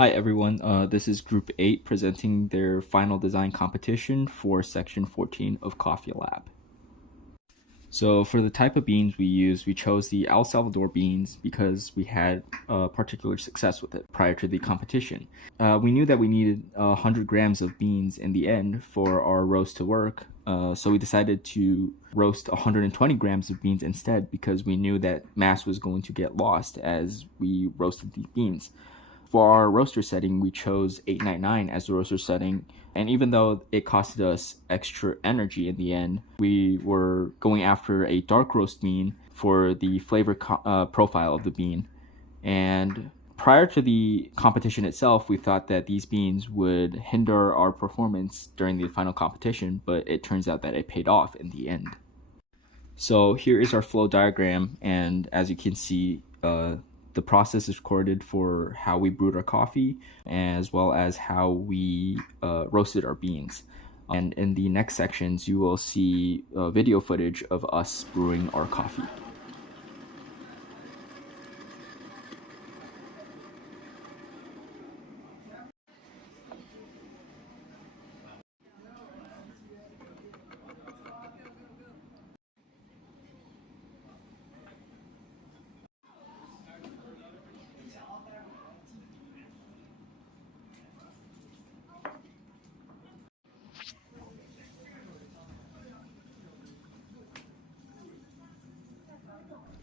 Hi everyone, this is Group 8 presenting their final design competition for Section 14 of Coffee Lab. So for the type of beans we used, we chose the El Salvador beans because we had particular success with it prior to the competition. We knew that we needed 100 grams of beans in the end for our roast to work, so we decided to roast 120 grams of beans instead because we knew that mass was going to get lost as we roasted the beans. For our roaster setting, we chose 899 as the roaster setting, and even though it costed us extra energy in the end, we were going after a dark roast bean for the flavor profile of the bean. And prior to the competition itself, we thought that these beans would hinder our performance during the final competition, but it turns out that it paid off in the end. So here is our flow diagram, and as you can see, the process is recorded for how we brewed our coffee as well as how we roasted our beans. And in the next sections, you will see video footage of us brewing our coffee.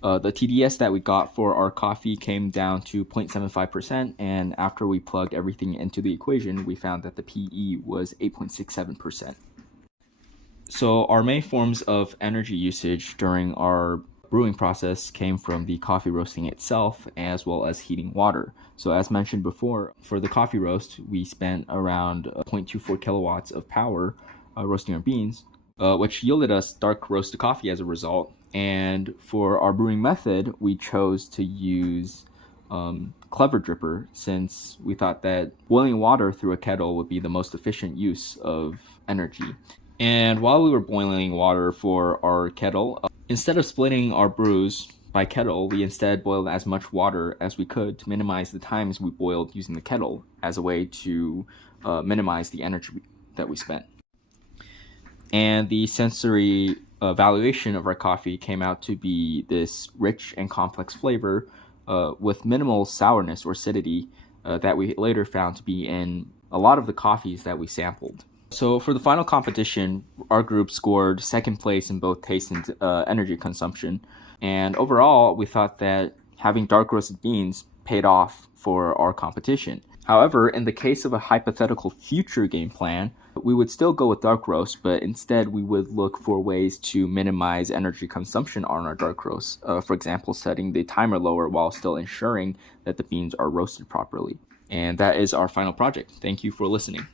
The TDS that we got for our coffee came down to 0.75%, and after we plugged everything into the equation, we found that the PE was 8.67%. So our main forms of energy usage during our brewing process came from the coffee roasting itself as well as heating water. So as mentioned before, for the coffee roast, we spent around 0.24 kilowatts of power roasting our beans, which yielded us dark roasted coffee as a result. And for our brewing method, we chose to use Clever Dripper since we thought that boiling water through a kettle would be the most efficient use of energy. And while we were boiling water for our kettle, instead of splitting our brews by kettle, we instead boiled as much water as we could to minimize the times we boiled using the kettle as a way to minimize the energy that we spent. And the sensory evaluation of our coffee came out to be this rich and complex flavor with minimal sourness or acidity that we later found to be in a lot of the coffees that we sampled. So for the final competition, our group scored second place in both taste and energy consumption. And overall, we thought that having dark roasted beans paid off for our competition. However, in the case of a hypothetical future game plan, we would still go with dark roast, but instead we would look for ways to minimize energy consumption on our dark roast. For example, setting the timer lower while still ensuring that the beans are roasted properly. And that is our final project. Thank you for listening.